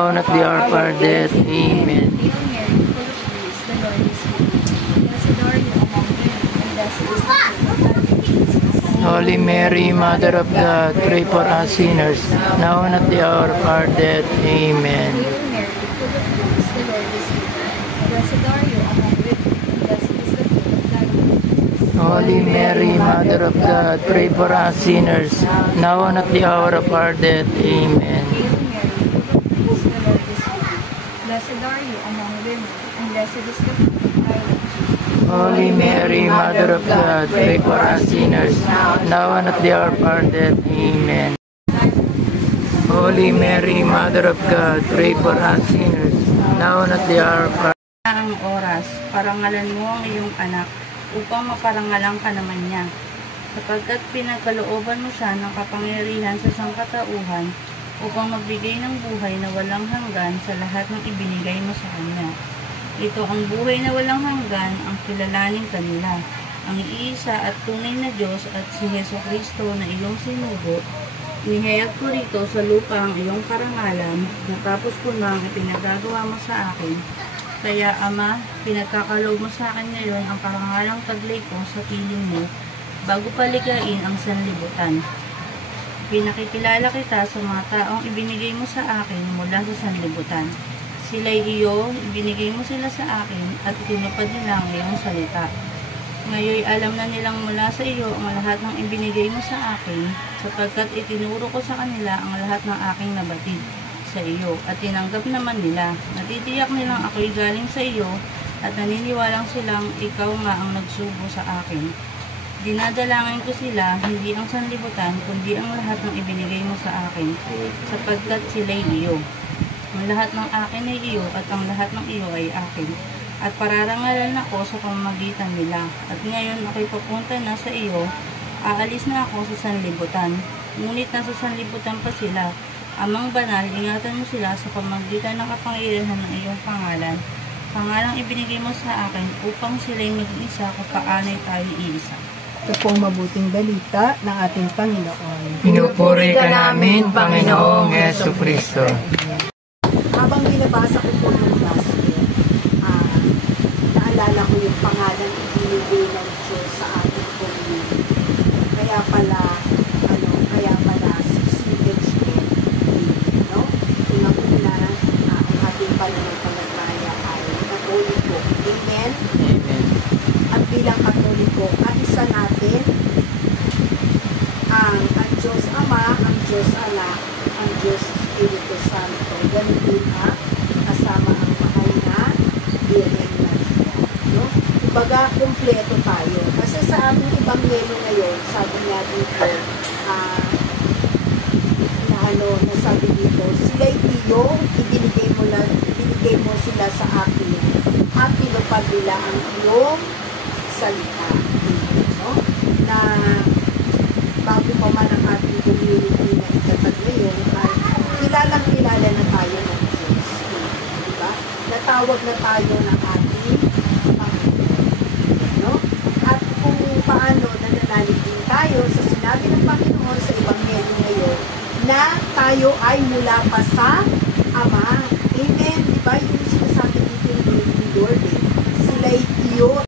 Now at the hour of our death. Amen. Holy Mary, Mother of God, pray for us sinners, now and at the hour of our death. Amen. Holy Mary, Mother of God, pray for us sinners, now and at the hour of our death. Amen. Blessed are you among women, and blessed is the fruit of thy womb. Holy Mary, Mother of God, pray for us sinners, now and at the hour of our death. Amen. Holy Mary, Mother of God, pray for us sinners, now and at the hour of our death. Ang oras, parangalan mo ang iyong anak, upang maparangalan ka naman niya. Sapagkat pinagkalooban mo siya ng kapangyarihan sa sangkatauhan, upang magbigay ng buhay na walang hanggan sa lahat ng ibinigay mo sa kanya. Ito ang buhay na walang hanggan, ang kilalanin kanila, ang iisa at tunay na Diyos at si Jesucristo na iyong sinugo. Inihayag ko rito sa lupa ang iyong karangalan, natapos ko na ang ipinagagawa mo sa akin. Kaya Ama, pinagkakaloob mo sa akin ngayon ang karangalang taglay ko sa piling mo, bago paligain ang sanlibutan. Pinakikilala kita sa mga taong ibinigay mo sa akin mula sa sanlibutan. Sila'y iyo, ibinigay mo sila sa akin at tinupad nila ang iyong salita. Ngayon alam na nilang mula sa iyo ang lahat ng ibinigay mo sa akin, sapagkat itinuro ko sa kanila ang lahat ng aking nabatid sa iyo at tinanggap naman nila. Natitiyak nilang ako'y galing sa iyo at naniniwalang silang ikaw nga ang nagsugo sa akin. Dinadalangin ko sila, hindi ang sanlibutan, kundi ang lahat ng ibinigay mo sa akin, sapagkat sila'y iyo. Ang lahat ng akin ay iyo at ang lahat ng iyo ay akin. At pararangalan ako sa pamamagitan nila. At ngayon ako'y papunta na sa iyo, aalis na ako sa sanlibutan. Ngunit nasa sanlibutan pa sila. Amang banal, ingatan mo sila sa pamamagitan ng kapangyarihan ng iyong pangalan. Pangalang ibinigay mo sa akin upang sila'y mag-isa kung paanay tayo iisa. Ito pong mabuting balita ng ating Panginoon. Pinupuri ka namin, Panginoong Jesucristo. Habang binabasa ko po yung gospel, naalala ko yung pangalan ibinigay ng Diyos sa ating community. Kaya pala si CHN, no? Unang-una, ang ating pananampalataya ay Katoliko. Amen? Amen. At bilang Katoliko, kaisa natin ang Diyos Ama, ang Diyos Anak, ang Diyos Espiritu Santo. Ganun din kasama ang mahal na Birhen Maria. No? Kumbaga, kumpleto tayo. Kasi sa aming Ebanghelyo ngayon, sabi nga dito, nasabi dito, sila'y iyo, ibinigay mo sila sa akin, at tinupad nila ang iyong salita. No? Na bago pa man ang ating community na itatag ngayon, ay kilalang-kilala na tayo ng Diyos. Diba? Natawag na tayo ng ating Panginoon. No? At kung paano nananalig din tayo sa sinabi ng Panginoon sa Ebanghelyo ngayon, na tayo ay mula pa sa Ama. Amen. Diba? Yung sinasabi dito ni Lord, sila'y iyo